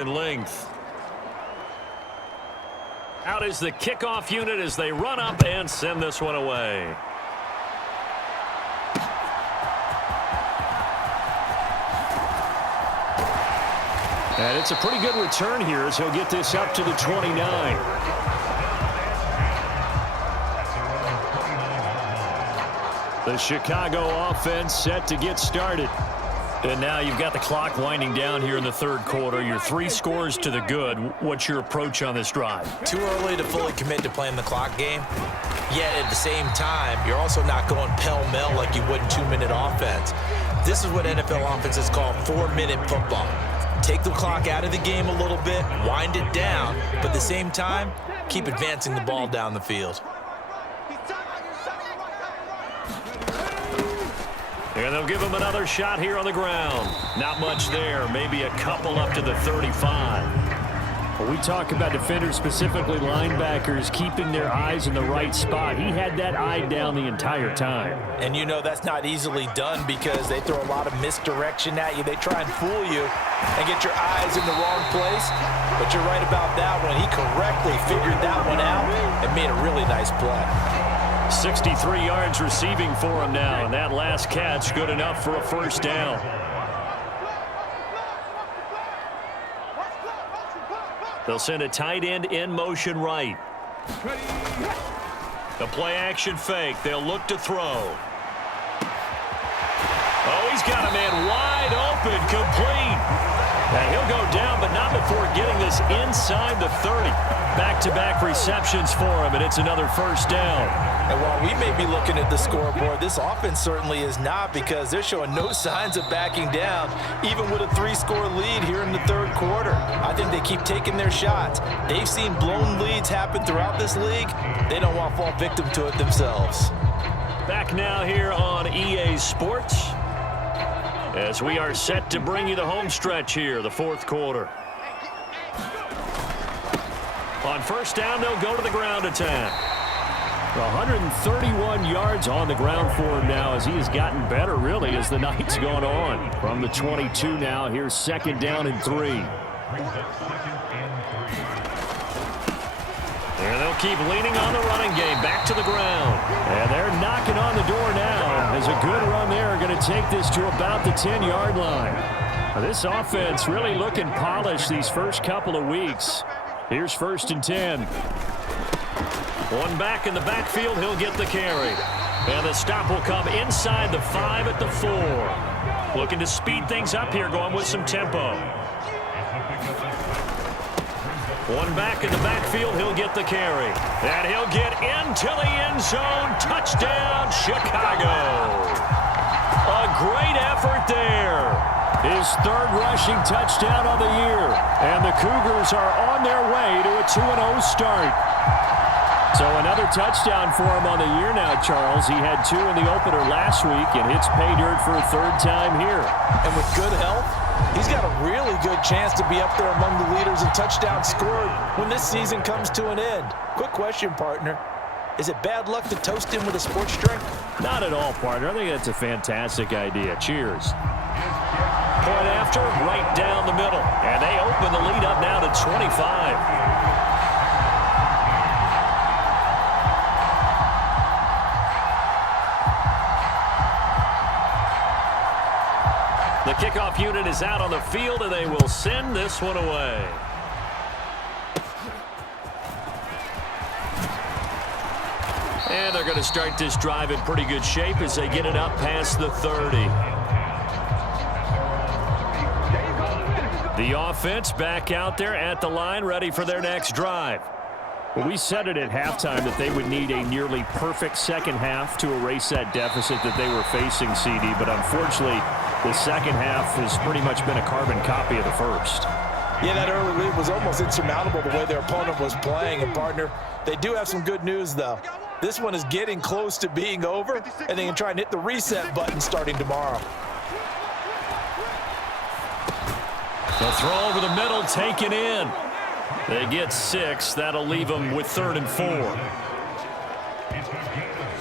in length. Out is the kickoff unit as they run up and send this one away. And it's a pretty good return here as he'll get this up to the 29. The Chicago offense set to get started. And now you've got the clock winding down here in the third quarter. Your 3 scores to the good. What's your approach on this drive? Too early to fully commit to playing the clock game. Yet at the same time, you're also not going pell-mell like you would in 2-minute offense. This is what NFL offenses call 4-minute football. Take the clock out of the game a little bit, wind it down, but at the same time, keep advancing the ball down the field. And they'll give him another shot here on the ground. Not much there. Maybe a couple up to the 35. When we talk about defenders, specifically linebackers, keeping their eyes in the right spot. He had that eye down the entire time. And you know that's not easily done because they throw a lot of misdirection at you. They try and fool you and get your eyes in the wrong place. But you're right about that one. He correctly figured that one out and made a really nice play. 63 yards receiving for him now, and that last catch good enough for a first down. They'll send a tight end in motion right. The play action fake. They'll look to throw. Oh, he's got a man wide open, complete. And he'll go down, but not before getting this inside the 30. Back-to-back receptions for him, and it's another first down. And while we may be looking at the scoreboard, this offense certainly is not because they're showing no signs of backing down, even with a 3-score lead here in the third quarter. I think they keep taking their shots. They've seen blown leads happen throughout this league. They don't want to fall victim to it themselves. Back now here on EA Sports as we are set to bring you the home stretch here, the fourth quarter. On first down, they'll go to the ground attack. 131 yards on the ground for him now as he has gotten better, really, as the night's gone on. From the 22 now, here's second down and 3. And they'll keep leaning on the running game. Back to the ground. And they're knocking on the door now. As a good run there, going to take this to about the 10-yard line. Now, this offense really looking polished these first couple of weeks. Here's first and 10. One back in the backfield, he'll get the carry. And the stop will come inside the 5 at the 4. Looking to speed things up here, going with some tempo. One back in the backfield, he'll get the carry. And he'll get into the end zone. Touchdown, Chicago. A great effort there. His third rushing touchdown of the year. And the Cougars are on their way to a 2-0 start. So another touchdown for him on the year now, Charles. He had 2 in the opener last week and hits pay dirt for a third time here. And with good health, he's got a really good chance to be up there among the leaders in touchdowns scored when this season comes to an end. Quick question, partner. Is it bad luck to toast him with a sports drink? Not at all, partner. I think that's a fantastic idea. Cheers. Point after, right down the middle. And they open the lead up now to 25. The kickoff unit is out on the field, and they will send this one away. And they're going to start this drive in pretty good shape as they get it up past the 30. The offense back out there at the line, ready for their next drive. Well, we said it at halftime that they would need a nearly perfect second half to erase that deficit that they were facing, CD. But unfortunately, the second half has pretty much been a carbon copy of the first. Yeah, that early lead was almost insurmountable the way their opponent was playing. And, partner, they do have some good news, though. This one is getting close to being over, and they can try and hit the reset button starting tomorrow. The throw over the middle, taken in. They get 6. That'll leave them with 3rd and 4.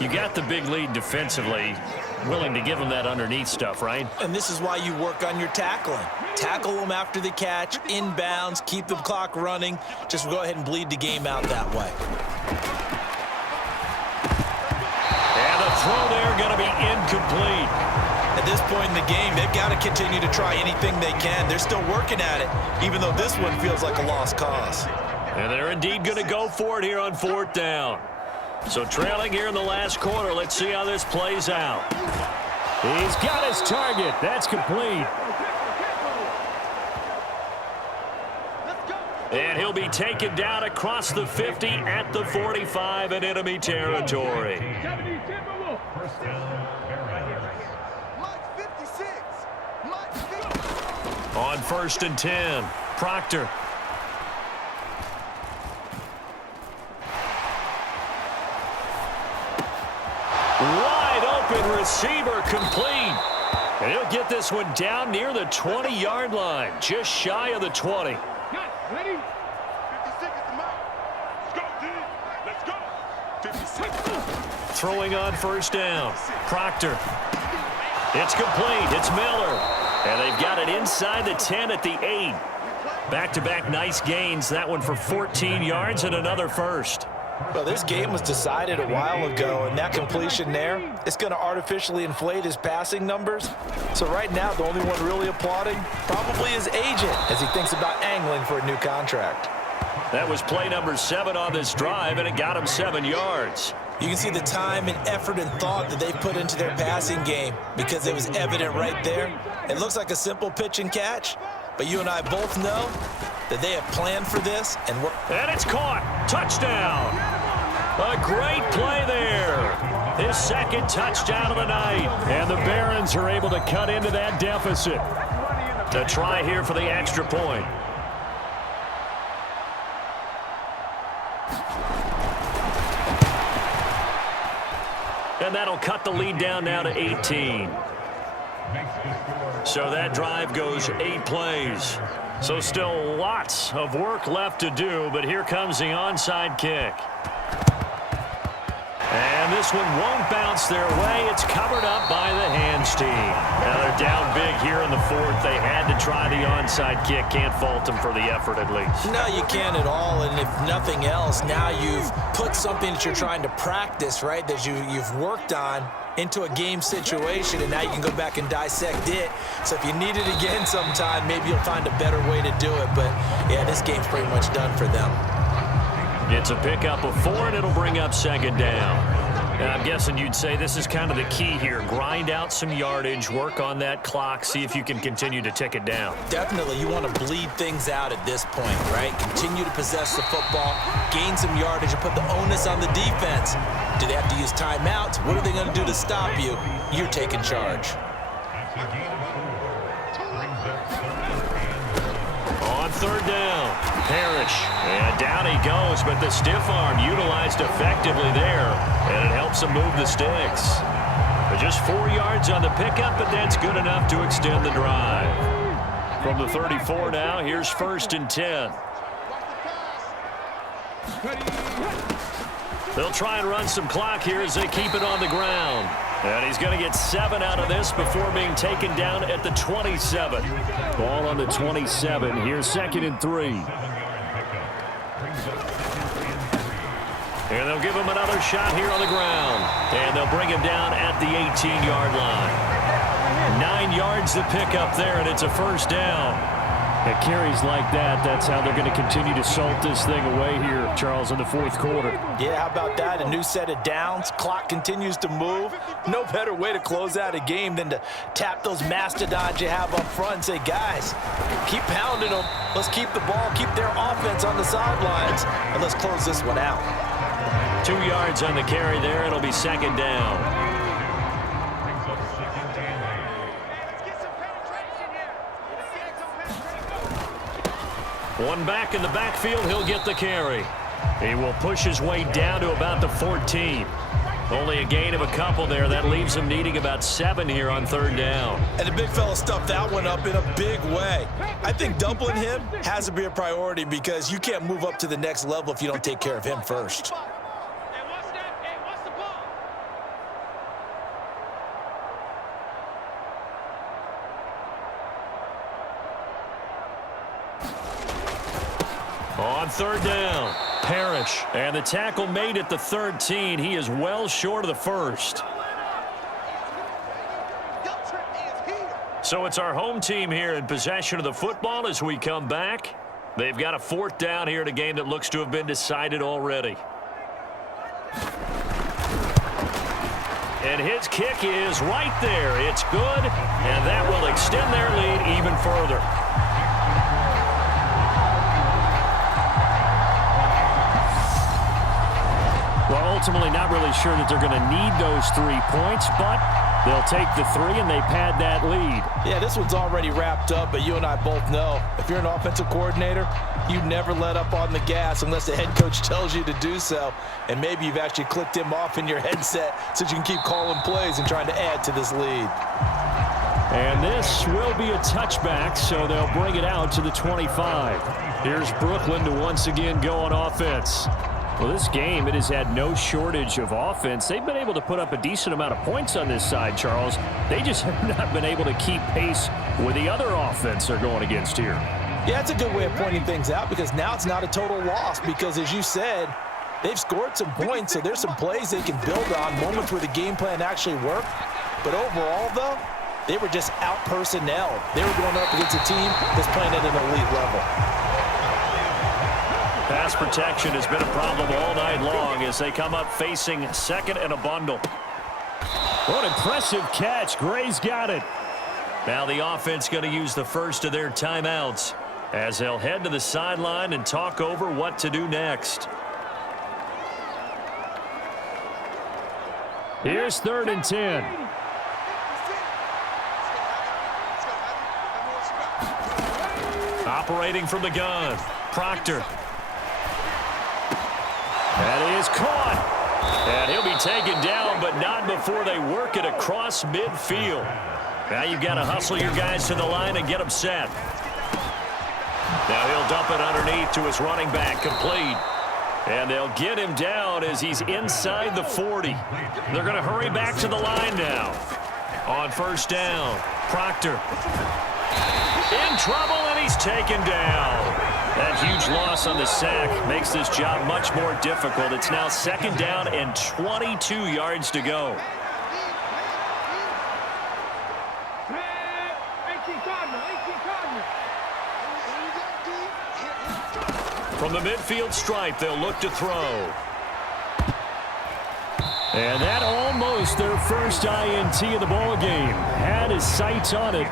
You got the big lead defensively. willing to give him that underneath stuff, right? And this is why you work on your tackling. Tackle them after the catch, inbounds, keep the clock running. Just go ahead and bleed the game out that way. And the throw there going to be incomplete. At this point in the game, they've got to continue to try anything they can. They're still working at it, even though this one feels like a lost cause. And they're indeed going to go for it here on 4th down. So trailing here in the last quarter. Let's see how this plays out. He's got his target. That's complete. And he'll be taken down across the 50 at the 45 in enemy territory. On 1st and 10, Proctor. Wide open receiver complete. And he'll get this one down near the 20-yard line, just shy of the 20. Ready? 56 at the mark. Let's go, team. Let's go. 56. Throwing on 1st down. Proctor. It's complete. It's Miller. And they've got it inside the 10 at the 8. Back-to-back nice gains. That one for 14 yards and another first. Well, this game was decided a while ago, and that completion there, it's going to artificially inflate his passing numbers. So right now, the only one really applauding probably his agent as he thinks about angling for a new contract. That was play number 7 on this drive, and it got him 7 yards. You can see the time and effort and thought that they put into their passing game because it was evident right there. It looks like a simple pitch and catch, but you and I both know that they have planned for this. And it's caught. Touchdown. A great play there. His 2nd touchdown of the night. And the Barons are able to cut into that deficit. To try here for the extra point. And that'll cut the lead down now to 18. So that drive goes 8 plays. So still lots of work left to do, but here comes the onside kick. And this one won't bounce their way. It's covered up by the hands team. Now they're down big here in the 4th. They had to try the onside kick. Can't fault them for the effort at least. No, you can't at all. And if nothing else, now you've put something that you're trying to practice, right, that you've worked on into a game situation, and now you can go back and dissect it. So if you need it again sometime, maybe you'll find a better way to do it. But, yeah, this game's pretty much done for them. It's a pickup of 4, and it'll bring up 2nd down. Now, I'm guessing you'd say this is kind of the key here. Grind out some yardage, work on that clock, see if you can continue to tick it down. Definitely. You want to bleed things out at this point, right? Continue to possess the football, gain some yardage, and put the onus on the defense. Do they have to use timeouts? What are they going to do to stop you? You're taking charge. On 3rd down, Parrish. And down he goes, but the stiff arm utilized effectively there, and it helps him move the sticks. But just 4 yards on the pickup, but that's good enough to extend the drive. From the 34 now, here's 1st and 10. They'll try and run some clock here as they keep it on the ground. And he's going to get 7 out of this before being taken down at the 27. Ball on the 27. Here's 2nd and 3. And they'll give him another shot here on the ground. And they'll bring him down at the 18-yard line. 9 yards to pick up there, and it's a 1st down. At carries like that, that's how they're going to continue to salt this thing away here, Charles, in the 4th quarter. Yeah, how about that? A new set of downs. Clock continues to move. No better way to close out a game than to tap those mastodons you have up front and say, guys, keep pounding them. Let's keep the ball, keep their offense on the sidelines, and let's close this one out. 2 yards on the carry there. It'll be 2nd down. One back in the backfield, he'll get the carry. He will push his way down to about the 14. Only a gain of a couple there. That leaves him needing about 7 here on 3rd down. And the big fella stuffed that one up in a big way. I think doubling him has to be a priority because you can't move up to the next level if you don't take care of him first. On third down, Parrish. And the tackle made at the 13. He is well short of the first. So it's our home team here in possession of the football as we come back. They've got a fourth down here in a game that looks to have been decided already. And his kick is right there. It's good, and that will extend their lead even further. Well, ultimately not really sure that they're going to need those 3 points, but they'll take the 3 and they pad that lead. Yeah, this one's already wrapped up, but you and I both know if you're an offensive coordinator, you never let up on the gas unless the head coach tells you to do so. And maybe you've actually clicked him off in your headset so you can keep calling plays and trying to add to this lead. And this will be a touchback, so they'll bring it out to the 25. Here's Brooklyn to once again go on offense. Well, this game, it has had no shortage of offense. They've been able to put up a decent amount of points on this side, Charles. They just have not been able to keep pace with the other offense they're going against here. Yeah, it's a good way of pointing things out because now it's not a total loss because, as you said, they've scored some points, so there's some plays they can build on, moments where the game plan actually worked. But overall, though, they were just out-personnelled. They were going up against a team that's playing at an elite level. Pass protection has been a problem all night long as they come up facing second and a bundle. What an impressive catch. Gray's got it. Now the offense going to use the first of their timeouts as they'll head to the sideline and talk over what to do next. Here's 3rd and 10. Operating from the gun, Proctor. That is caught. And he'll be taken down, but not before they work it across midfield. Now you've got to hustle your guys to the line and get them set. Now he'll dump it underneath to his running back, complete. And they'll get him down as he's inside the 40. They're going to hurry back to the line now. On first down, Proctor. In trouble, and he's taken down. That huge loss on the sack makes this job much more difficult. It's now 2nd down and 22 yards to go. From the midfield stripe, they'll look to throw. And that almost their first INT of the ball game. Had his sights on it,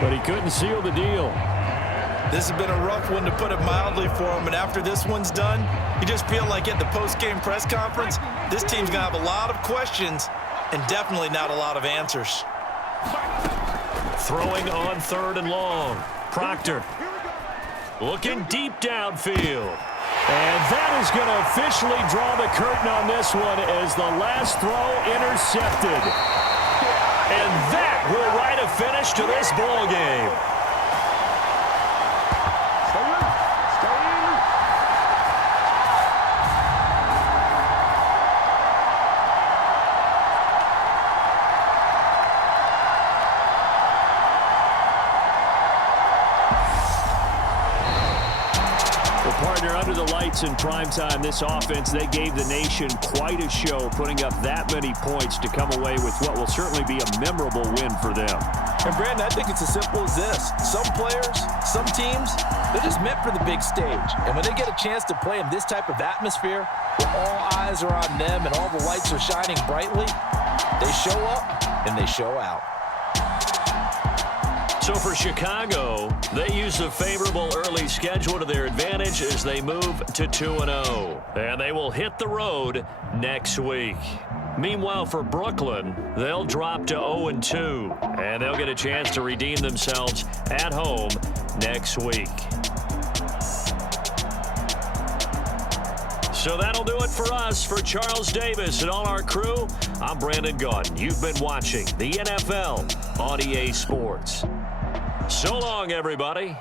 but he couldn't seal the deal. This has been a rough one, to put it mildly, for him. And after this one's done, you just feel like at the post-game press conference, this team's going to have a lot of questions and definitely not a lot of answers. Throwing on 3rd and long. Proctor looking deep downfield. And that is going to officially draw the curtain on this one as the last throw intercepted. And that will write a finish to this ball game. Partner, under the lights in primetime, this offense, they gave the nation quite a show, putting up that many points to come away with what will certainly be a memorable win for them. And, Brandon, I think it's as simple as this. Some players, some teams, they're just meant for the big stage. And when they get a chance to play in this type of atmosphere, where all eyes are on them and all the lights are shining brightly, they show up and they show out. So for Chicago, they use a favorable early schedule to their advantage as they move to 2-0. And they will hit the road next week. Meanwhile, for Brooklyn, they'll drop to 0-2. And they'll get a chance to redeem themselves at home next week. So that'll do it for us. For Charles Davis and all our crew, I'm Brandon Gaudin. You've been watching the NFL on EA Sports. So long, everybody.